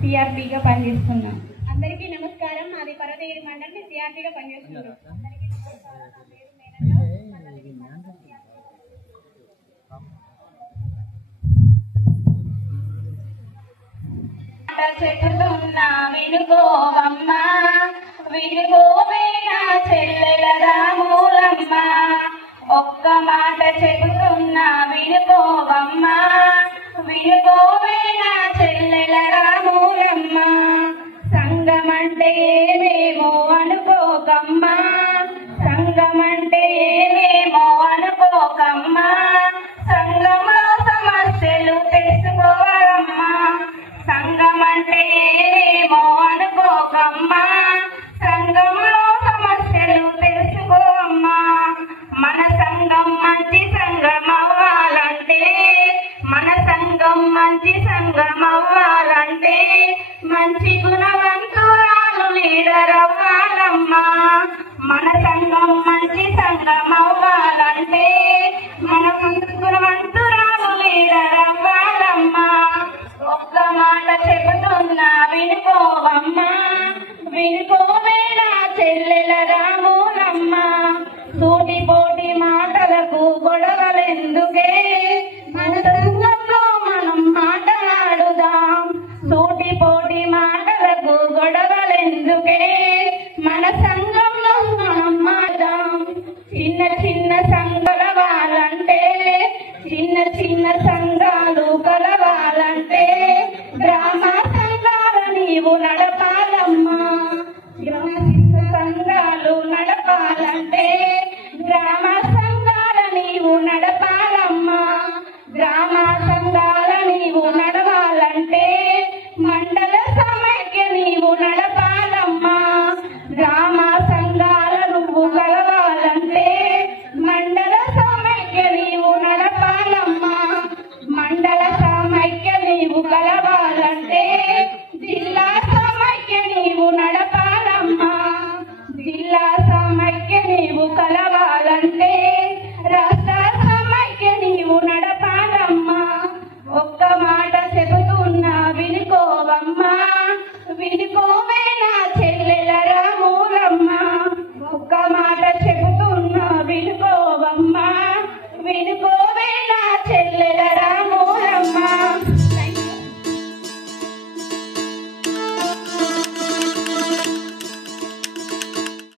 సిఆర్పీగా పనిచేస్తున్నాం. అందరికీ నమస్కారం. మాది పరదేవి మండలం సిఆర్పీగా పనిచేస్తున్నాం. అందరికీ నమస్కారం. నా పేరు చెప్పుతున్నా వినుకోవమ్మ, వినుకోవే నా చెల్లెల రాములమ్మ. ఒక్క మాట చెబుతున్నా వినుకోవమ్మ, వినుకోవే నా చెల్లెల రాములమ్మ. సంగమంటే ఏమేమో అనుకోకమ్మా, సంగమంటే ఏమేమో అనుకోకమ్మా. సంగమా సమస్యలు తెలుసుకోవాలమ్మా, సంగమంటే ఏమేమో అనుకోకమ్మా. సంగంలో సమస్యలు తెలుసుకోమ్మా. మన సంఘం మంచి సంఘం అవ్వాలంటే, మన సంఘం మంచి సంఘం అవ్వాలంటే మంచి గుణవంతురాలు లీడర్ అవ్వాలమ్మా. మన సంఘం మంచి సంఘం అవ్వాలంటే మన గుణవంతురాలు లీడర్ అవ్వాలమ్మా. ఒక్క మాట చెబుతున్నా వినుకోవమ్మా, వినుకోవే నా చెల్లెల రాములమ్మ. సూటి పోటీ మాటలకు గొడవలెందుకే, మన సంఘంలో మనం మాట్లాడుదాం. సూటి పోటీ మాటలకు గొడవలెందుకే, మన సంఘంలో మనం మాట్లాడదాం. చిన్న చిన్న సంఘాలంటే, చిన్న చిన్న సంఘాలు కలవాలంటే గ్రామ సంఘాల నీవు నడపాలమ్మా. గ్రామ సంఘాలు నడపాలంటే